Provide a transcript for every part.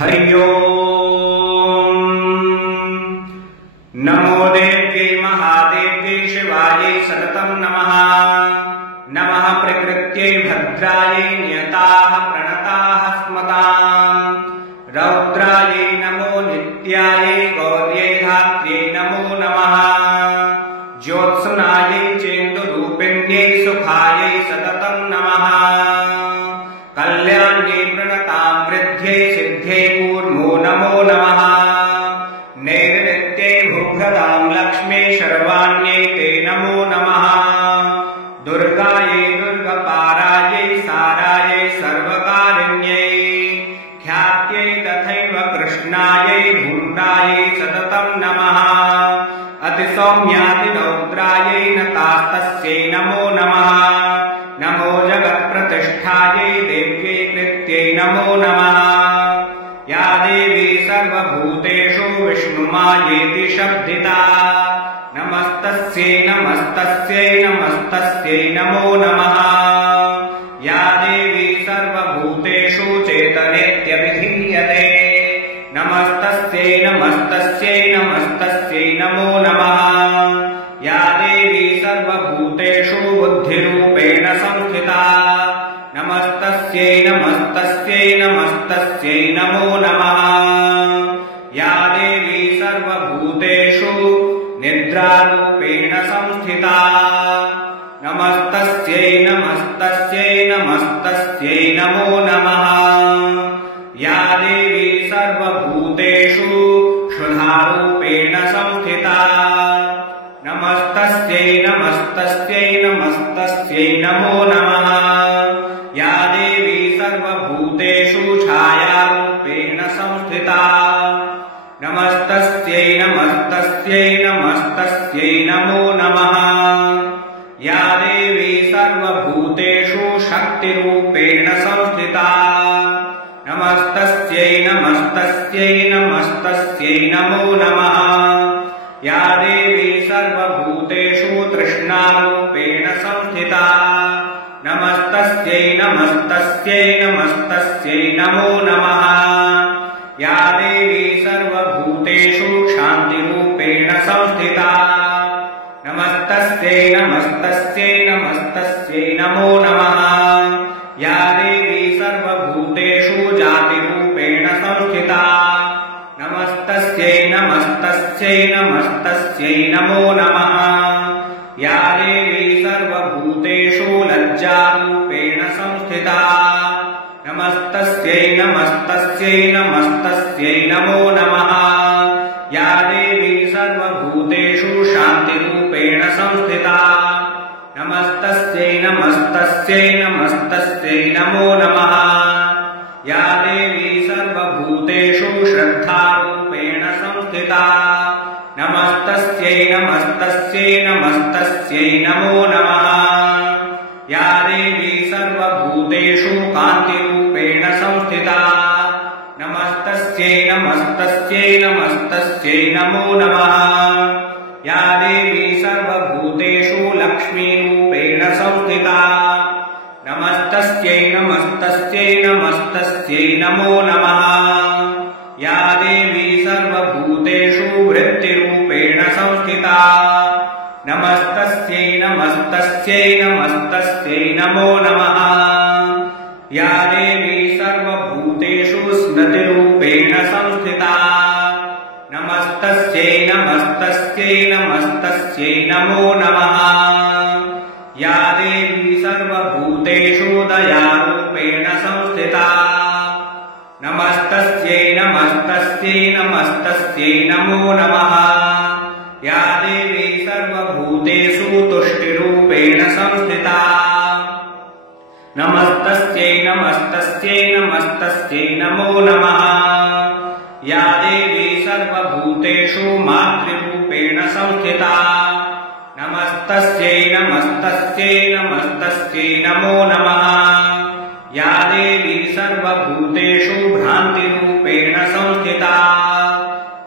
हरि ओम। नमो देव्यै महादेव्यै शिवायै सततं नमः। नमः प्रकृत्यै भद्रायै नियताः प्रणताः स्मताम्। रौद्रायै नमो नित्यायै गौर्यै धात्र्यै नमो नमः। ज्योत्सनायै चेन्दुरूपिण्यै सुखायै सततं नमः। कल्याण्यै प्रणतां वृद्ध्यै सिद्ध्यै कूर्मो नमो नमः। नैर्नित्यै भूभ्रतां लक्ष्म्यै शर्वाण्यै ते नमो नमः। दुर्गायै दुर्गपारायै सारायै सर्वकारिण्यै ख्यात्यै तथैव कृष्णायै धूम्रायै सततं नमः। अतिसौम्यातिरौद्रायै नतास्तस्यै नमो नमः। नमो जगत्प्रतिष्ठायै देव्यै कृत्यै नमो नमः। या देवी सर्वभूतेषु विष्णुमायेति शब्दिता नमस्तस्यै नमस्तस्यै नमस्तस्यै नमो नमः। या देवी सर्वभूतेषु चेतनेत्यभिधीयते नमस्तस्यै नमस्तस्यै नमस्तस्यै नमो नमः। या देवी सर्वभूतेषु बुद्धिरूपेण संस्थिता नमस्तस्यै नमस्तस्यै नमस्तस्यै नमो नमः। या देवी सर्वभूतेषु निद्रारूपेण संस्थिता नमस्तस्यै नमस्तस्यै नमस्तस्यै नमो नमः। या देवी सर्वभूतेषु क्षुधारूपेण संस्थिता नमस्तस्यै नमस्तस्यै नमस्तस्यै नमो नमः। या देवी सर्वभूतेषु छायारूपेण संस्थिता नमस्तस्यै नमस्तस्यै नमस्तस्यै नमो नमः। या देवी सर्वभूतेषु शक्तिरूपेण संस्थिता नमस्तस्यै नमस्तस्यै नमस्तस्यै नमो नमः। या देवी सर्वभूतेषु तृष्णारूपेण संस्थिता नमस्तस्यै नमस्तस्यै नमस्तस्यै नमो नमः। या देवी सर्वभूतेषु शान्तिरूपेण संस्थिता नमस्तस्यै नमस्तस्यै नमस्तस्यै नमो नमः। या देवी सर्वभूतेषु जातिरूपेण संस्थिता नमस्तस्यै नमस्तस्यै नमस्तस्यै नमो नमः। या देवी सर्वभूतेषु लज्जारूपेण संस्थिता नमस्तस्यै नमस्तस्यै नमस्तस्यै नमो नमः। या देवी सर्वभूतेषु शान्तिरूपेण संस्थिता नमस्तस्यै नमस्तस्यै नमस्तस्यै नमो नमः। या देवी सर्वभूतेषु श्रद्धारूपेण संस्थिता नमस्तस्यै नमस्तस्यै नमस्तस्यै नमो नमः। या देवी सर्वभूतेषु कान्तिरूपेण संस्थिता नमस्तस्यै नमस्तस्यै नमस्तस्यै नमो नमः। या देवी सर्वभूतेषु लक्ष्मीरूपेण संस्थिता नमस्तस्यै नमस्तस्यै नमस्तस्यै नमो नमः। या देवी सर्वभूतेषु वृत्तिरूपेण संस्थिता नमस्तस्यै नमस्तस्यै नमस्तस्यै नमो नमः। या देवी सर्वभूतेषु स्मृतिरूपेण संस्थिता नमस्तस्यै नमस्तस्यै नमस्तस्यै नमो नमः। या देवी सर्वभूतेषु दयारूपेण संस्थिता नमस्तस्यै नमस्तस्यै नमस्तस्यै नमो नमः। या देवी सर्वभूतेषु तुष्टिरूपेण संस्थिता नमस्तस्यै नमस्तस्यै नमस्तस्यै नमो नमः। या देवी सर्वभूतेषु मातृरूपेण संस्थिता नमस्तस्यै नमस्तस्यै नमस्तस्यै नमो नमः। या देवी सर्वभूतेषु भ्रान्तिरूपेण संस्थिता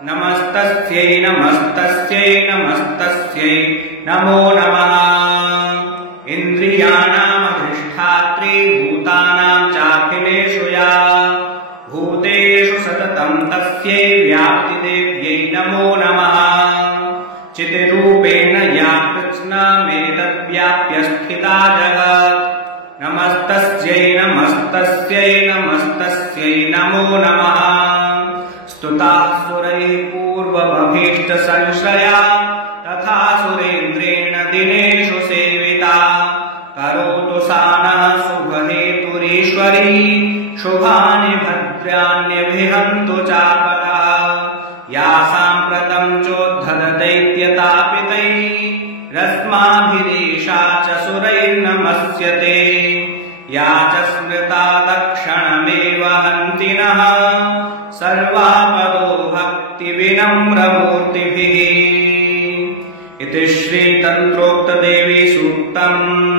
नमस्तस्यै नमस्तस्यै नमस्तस्यै नमो नमः। इन्द्रियाणामधिष्ठात्री भूतानां चाखिलेषु या भूतेषु सर्वेषु सततं तस्यै व्याप्तिदेव्यै नमो नमः चितिरूपेण या कृत्स्नमेतद्व्याप्य स्थिता जगत् नमस्तस्यै नमस्तस्यै नमस्तस्यै नमो नमः स्तुताः सुरैः पूर्वमभीष्टसंश्रया तथा सुरेन्द्रेण दिनेषु सेविता करोतु सा नः शुभहेतुरीश्वरी शुभानि भद्राण्यभिहन्तु चापदा या साम्प्रतं चोद्धतदैत्यतापितैः रस्माभिरीशा च सुरैर्नमस्यते या च स्मृता तत्क्षणमेव हन्ति नः सर्वापदो भक्तिविनम्रमूर्तिभिः इति श्रीतन्त्रोक्तदेवी सूक्तम्।